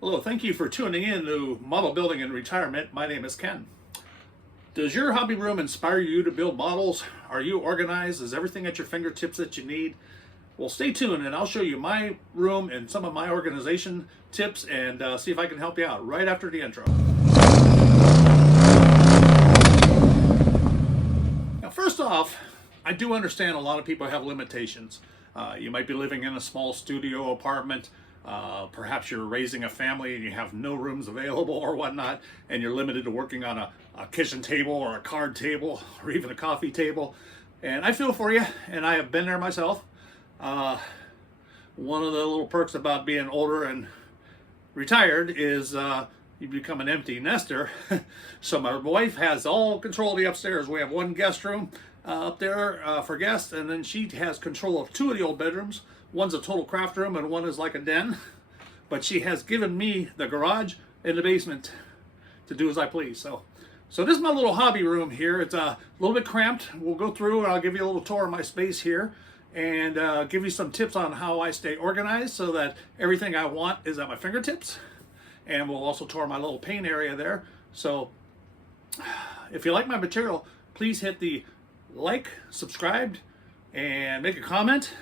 Hello, thank you for tuning in to Model Building and Retirement. My name is Ken. Does your hobby room inspire you to build models? Are you organized? Is everything at your fingertips that you need? Well, stay tuned and I'll show you my room and some of my organization tips and see if I can help you out right after the intro. Now, first off, I do understand a lot of people have limitations. You might be living in a small studio apartment. Perhaps you're raising a family and you have no rooms available or whatnot, and you're limited to working on a kitchen table or a card table or even a coffee table. And I feel for you, and I have been there myself. One of the little perks about being older and retired is you become an empty nester. So my wife has all control of the upstairs. We have one guest room up there for guests, and then she has control of two of the old bedrooms. One's a total craft room and one is like a den. But she has given me the garage and the basement to do as I please. So this is my little hobby room here. It's a little bit cramped. We'll go through and I'll give you a little tour of my space here and give you some tips on how I stay organized so that everything I want is at my fingertips. And we'll also tour my little paint area there. So if you like my material, please hit the like, subscribe, and make a comment.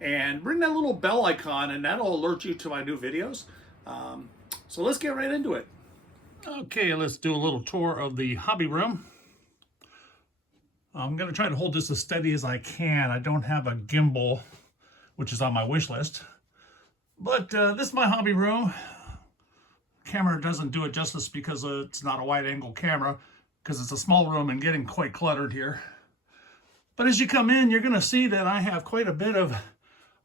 And ring that little bell icon and that'll alert you to my new videos. So let's get right into it. Okay, let's do a little tour of the hobby room. I'm gonna try to hold this as steady as I can. I don't have a gimbal, which is on my wish list. But this is my hobby room. Camera doesn't do it justice because it's not a wide angle camera, because it's a small room and getting quite cluttered here. But as you come in, you're gonna see that I have quite a bit of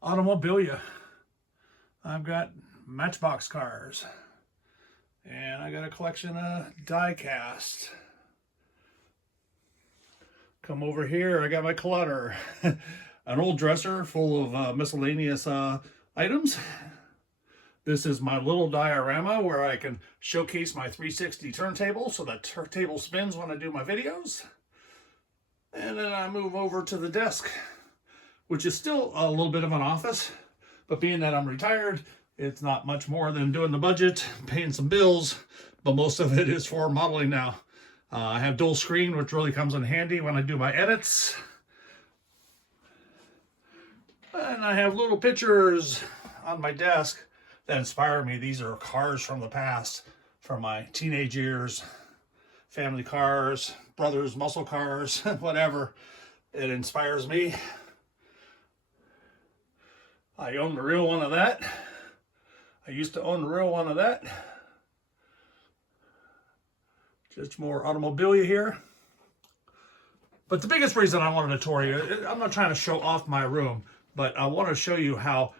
automobilia. I've got Matchbox cars, and I got a collection of die cast. Come over here, I got my clutter. An old dresser full of miscellaneous items. This is my little diorama where I can showcase my 360 turntable so that turntable spins when I do my videos. And then I move over to the desk, which is still a little bit of an office, but being that I'm retired, it's not much more than doing the budget, paying some bills, but most of it is for modeling now. I have dual screen, which really comes in handy when I do my edits. And I have little pictures on my desk that inspire me. These are cars from the past, from my teenage years, family cars, brothers, muscle cars, whatever. It inspires me. I own the real one of that. I used to own the real one of that. Just more automobilia here. But the biggest reason I wanted to tour you, I'm not trying to show off my room, but I want to show you how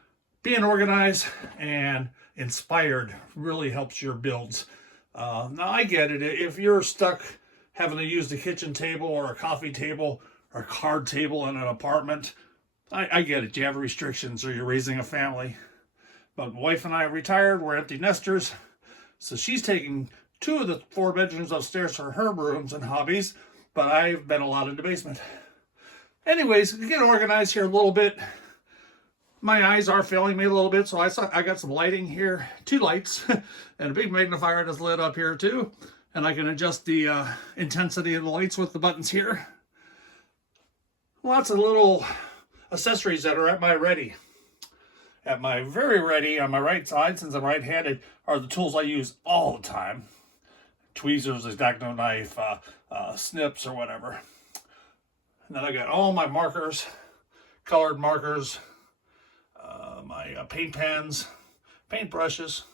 being organized and inspired really helps your builds. Now I get it. If you're stuck having to use the kitchen table or a coffee table or a card table in an apartment, I get it. You have restrictions or you're raising a family. But my wife and I are retired. We're empty nesters. So she's taking 2 of the 4 bedrooms upstairs for her rooms and hobbies. But I've been allowed in the basement. Anyways, get organized here a little bit. My eyes are failing me a little bit. So I got some lighting here. 2 lights. And a big magnifier that's lit up here too. And I can adjust the intensity of the lights with the buttons here. Lots of little accessories that are at my ready. At my very ready on my right side, since I'm right-handed, are the tools I use all the time. Tweezers, X-Acto knife, snips or whatever. And then I got all my markers, colored markers, my paint pens, paint brushes,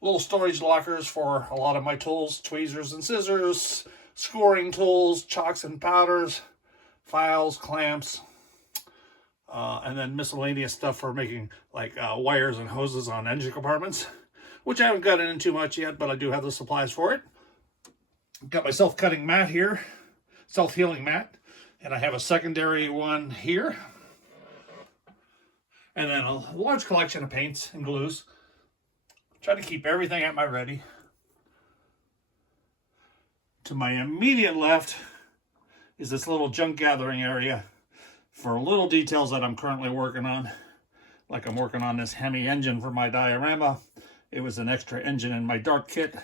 little storage lockers for a lot of my tools, tweezers and scissors, scoring tools, chalks and powders, files, clamps, and then miscellaneous stuff for making like wires and hoses on engine compartments, which I haven't gotten into too much yet, but I do have the supplies for it. Got my self-cutting mat here, self-healing mat, and I have a secondary one here. And then a large collection of paints and glues. Try to keep everything at my ready. To my immediate left is this little junk gathering area for little details that I'm currently working on. Like I'm working on this Hemi engine for my diorama, It was an extra engine in my dart kit,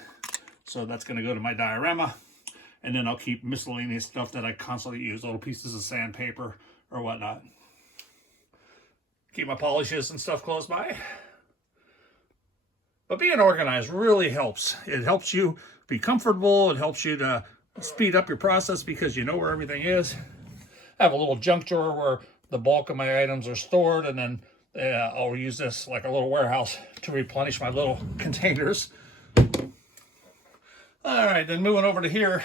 so that's going to go to my diorama. And then I'll keep miscellaneous stuff that I constantly use, little pieces of sandpaper or whatnot. Keep my polishes and stuff close by. But being organized really helps. It helps you be comfortable. It helps you to speed up your process because you know where everything is. I have a little junk drawer where the bulk of my items are stored, and then I'll use this like a little warehouse to replenish my little containers. All right, then moving over to here,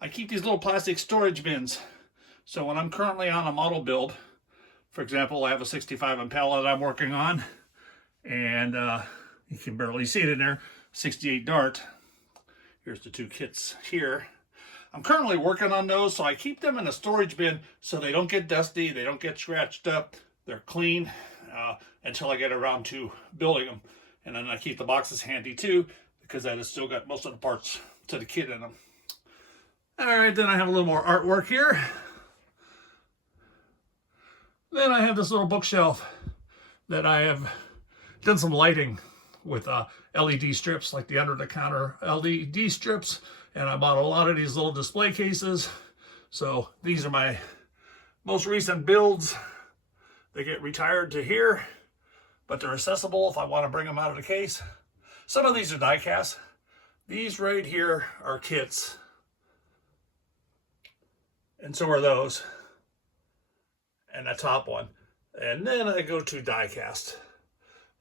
I keep these little plastic storage bins. So when I'm currently on a model build, for example, I have a 65 Impala that I'm working on, and you can barely see it in there, 68 Dart. Here's the two kits here. I'm currently working on those, so I keep them in a storage bin so they don't get dusty, they don't get scratched up, they're clean until I get around to building them. And then I keep the boxes handy too, because that has still got most of the parts to the kit in them. All right, then I have a little more artwork here. Then I have this little bookshelf that I have done some lighting with LED strips, like the under-the-counter LED strips. And I bought a lot of these little display cases. So these are my most recent builds. They get retired to here, but they're accessible if I want to bring them out of the case. Some of these are die cast. These right here are kits. And so are those. And the top one. And then I go to die cast.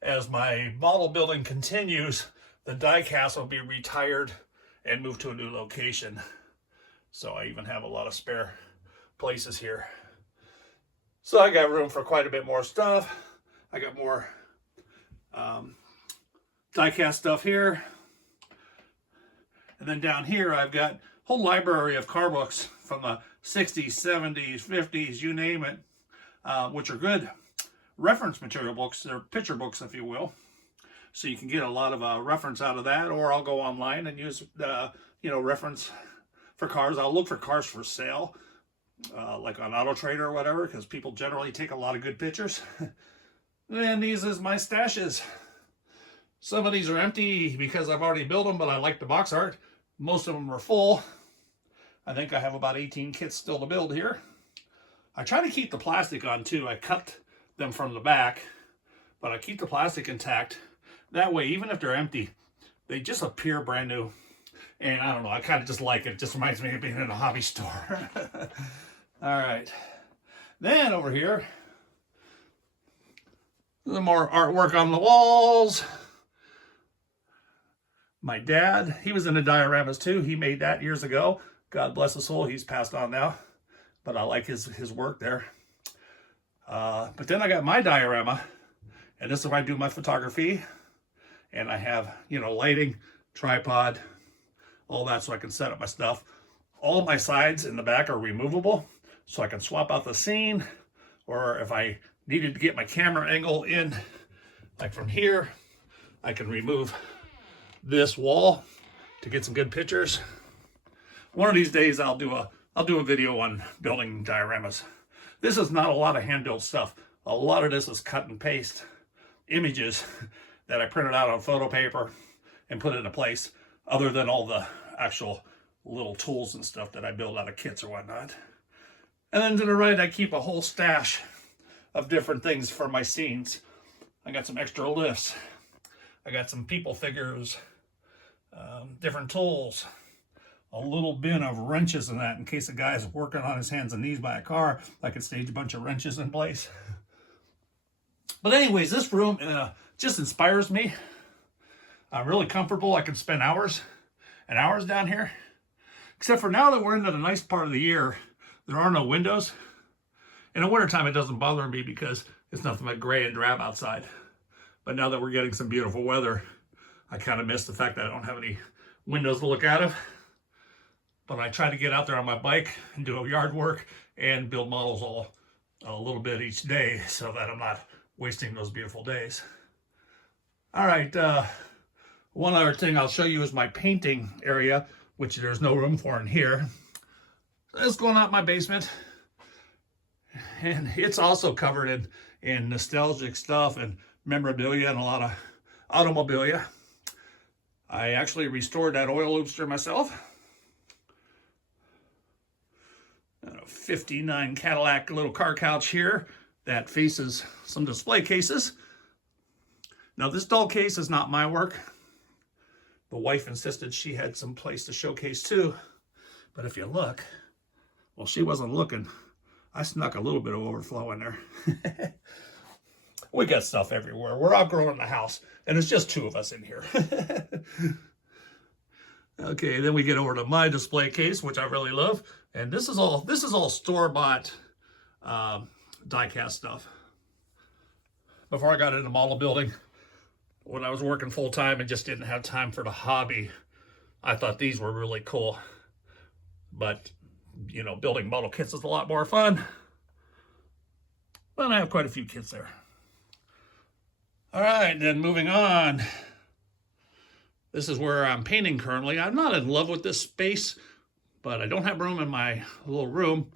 As my model building continues, the die cast will be retired and moved to a new location. So I even have a lot of spare places here. So I got room for quite a bit more stuff. I got more die cast stuff here. And then down here I've got a whole library of car books from the 60s, 70s, 50s, you name it, which are good reference material books. They're picture books, if you will. So you can get a lot of reference out of that, or I'll go online and use reference for cars. I'll look for cars for sale, like on Auto Trader or whatever, because people generally take a lot of good pictures. Then these is my stashes. Some of these are empty because I've already built them, but I like the box art. Most of them are full. I think I have about 18 kits still to build here. I try to keep the plastic on too. I cut them from the back, but I keep the plastic intact. That way, even if they're empty, they just appear brand new. And I don't know, I kind of just like it. It just reminds me of being in a hobby store. All right. Then over here, some more artwork on the walls. My dad, he was into dioramas too. He made that years ago. God bless his soul, he's passed on now. But I like his work there. But then I got my diorama, and this is where I do my photography. And I have, lighting, tripod, all that so I can set up my stuff. All my sides in the back are removable, so I can swap out the scene, or if I needed to get my camera angle in, like from here, I can remove this wall to get some good pictures. One of these days I'll do a video on building dioramas. This is not a lot of hand-built stuff. A lot of this is cut and paste images that I printed out on photo paper and put into place, other than all the actual little tools and stuff that I build out of kits or whatnot. And then to the right, I keep a whole stash of different things for my scenes. I got some extra lifts. I got some people figures, different tools, a little bin of wrenches and that in case a guy's working on his hands and knees by a car. I could stage a bunch of wrenches in place. But anyways, this room just inspires me. I'm really comfortable. I can spend hours and hours down here. Except for now that we're into the nice part of the year, there are no windows. In the wintertime, it doesn't bother me because it's nothing but gray and drab outside. But now that we're getting some beautiful weather, I kind of miss the fact that I don't have any windows to look out of. But I try to get out there on my bike and do yard work and build models all a little bit each day so that I'm not wasting those beautiful days. All right, one other thing I'll show you is my painting area, which there's no room for in here. It's going out my basement. And it's also covered in nostalgic stuff and memorabilia and a lot automobilia. I actually restored that oil looster myself. A 59 Cadillac little car couch here that faces some display cases. Now this doll case is not my work. The wife insisted she had some place to showcase too. But if you look, well, she wasn't looking. I snuck a little bit of overflow in there. We got stuff everywhere. We're outgrowing the house, and it's just two of us in here. Okay, then we get over to my display case, which I really love. And this is all store-bought die-cast stuff. Before I got into model building, when I was working full-time and just didn't have time for the hobby, I thought these were really cool. But, you know, building model kits is a lot more fun. But I have quite a few kits there. All right, then moving on. This is where I'm painting currently. I'm not in love with this space, but I don't have room in my little room.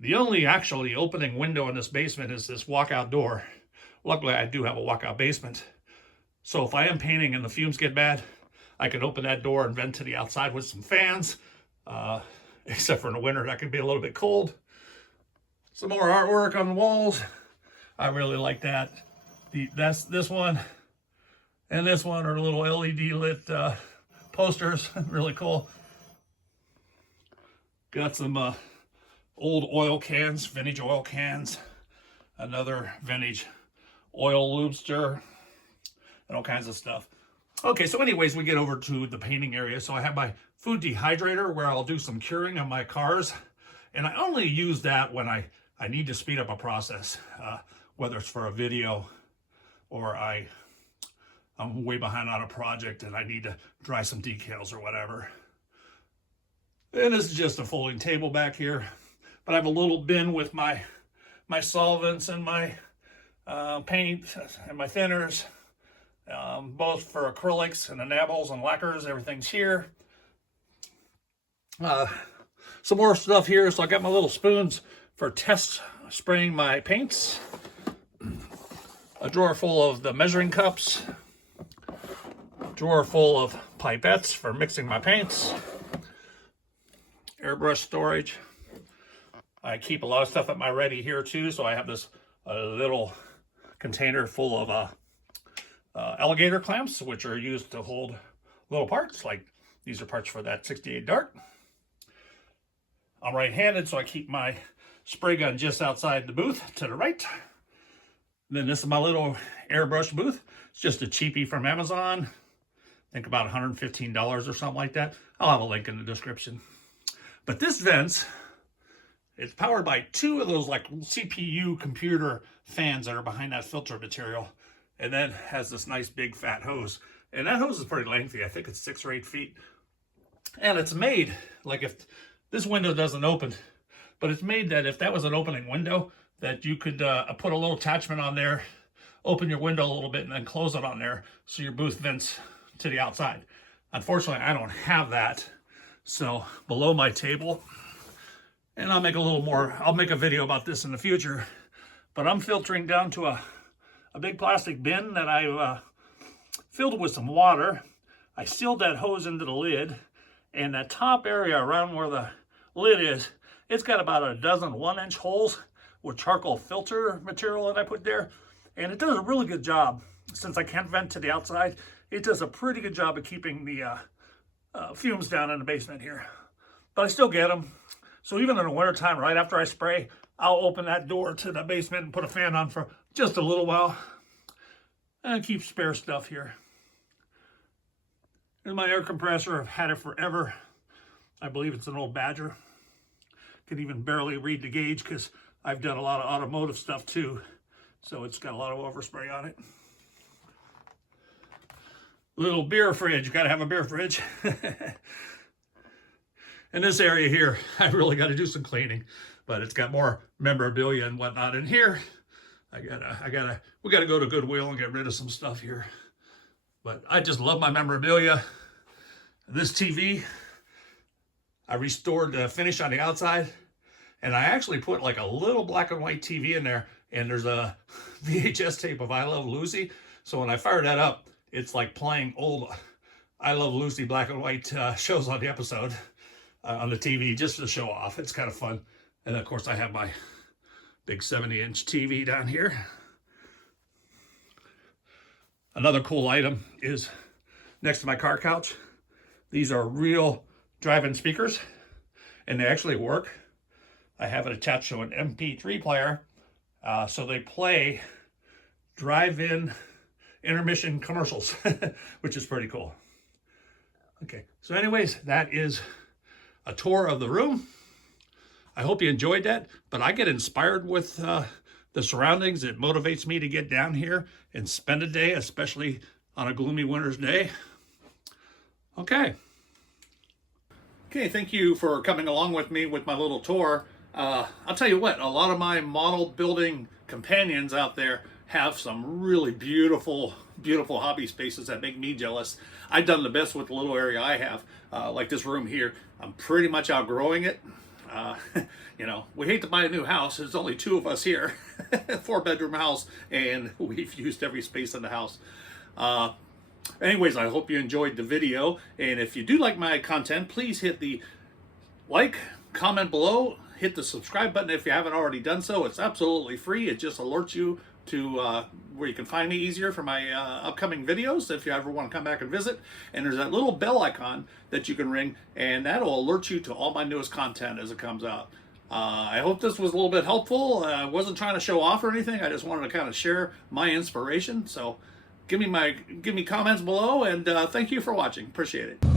The only actually opening window in this basement is this walkout door. Luckily, I do have a walkout basement. So if I am painting and the fumes get bad, I can open that door and vent to the outside with some fans. Except for in the winter, that can be a little bit cold. Some more artwork on the walls. I really like that. This one and this one are little LED lit posters. Really cool. Got some old oil cans, vintage oil cans. Another vintage oil looster. And all kinds of stuff. Okay, so anyways, we get over to the painting area. So I have my food dehydrator where I'll do some curing on my cars. And I only use that when I need to speed up a process, whether it's for a video or I'm way behind on a project and I need to dry some decals or whatever. And this is just a folding table back here. But I have a little bin with my solvents and my paint and my thinners, both for acrylics and enamels and lacquers. Everything's here. Some more stuff here. So I got my little spoons for test spraying my paints. A drawer full of the measuring cups. A drawer full of pipettes for mixing my paints. Airbrush storage. I keep a lot of stuff at my ready here too, so I have this little container full of alligator clamps, which are used to hold little parts. Like these are parts for that 68 Dart. I'm right-handed, so I keep my spray gun just outside the booth to the right. And then this is my little airbrush booth. It's just a cheapie from Amazon. I think about $115 or something like that. I'll have a link in the description. But this vent, it's powered by two of those like CPU computer fans that are behind that filter material. And then has this nice big fat hose. And that hose is pretty lengthy. I think it's 6 or 8 feet. And it's made, like if this window doesn't open, but it's made that if that was an opening window, that you could put a little attachment on there, open your window a little bit, and then close it on there so your booth vents to the outside. Unfortunately, I don't have that. So below my table, and I'll make a video about this in the future, but I'm filtering down to a big plastic bin that I filled with some water. I sealed that hose into the lid, and that top area around where the lid is, it's got about a dozen 1-inch holes with charcoal filter material that I put there. And it does a really good job. Since I can't vent to the outside, it does a pretty good job of keeping the fumes down in the basement here. But I still get them. So even in the wintertime, right after I spray, I'll open that door to the basement and put a fan on for just a little while. And keep spare stuff here. Here's my air compressor. I've had it forever. I believe it's an old Badger. Can even barely read the gauge because I've done a lot of automotive stuff too. So it's got a lot of overspray on it. Little beer fridge. You gotta have a beer fridge. In this area here, I really got to do some cleaning, but it's got more memorabilia and whatnot in here. We gotta go to Goodwill and get rid of some stuff here. But I just love my memorabilia. This TV, I restored the finish on the outside, and I actually put like a little black and white TV in there, and there's a VHS tape of I Love Lucy. So when I fire that up, it's like playing old I Love Lucy black and white shows on the episode on the TV just to show off. It's kind of fun. And of course I have my big 70-inch TV down here. Another cool item is next to my car couch. These are real drive-in speakers, and they actually work. I have it attached to an MP3 player, so they play drive-in intermission commercials, which is pretty cool. Okay, so anyways, that is a tour of the room. I hope you enjoyed that, but I get inspired with the surroundings. It motivates me to get down here and spend a day, especially on a gloomy winter's day. Okay, thank you for coming along with me with my little tour. I'll tell you what, a lot of my model building companions out there have some really beautiful hobby spaces that make me jealous. I've done the best with the little area I have, like this room here. I'm pretty much outgrowing it. You know, we hate to buy a new house. There's only 2 of us here, 4-bedroom house, and we've used every space in the house. Anyways, I hope you enjoyed the video, and if you do like my content, please hit the like, comment below, hit the subscribe button if you haven't already done so. It's absolutely free. It just alerts you to where you can find me easier for my upcoming videos if you ever want to come back and visit. And there's that little bell icon that you can ring, and that'll alert you to all my newest content as it comes out. I hope this was a little bit helpful. I wasn't trying to show off or anything. I just wanted to kind of share my inspiration. So give me comments below, and thank you for watching. Appreciate it.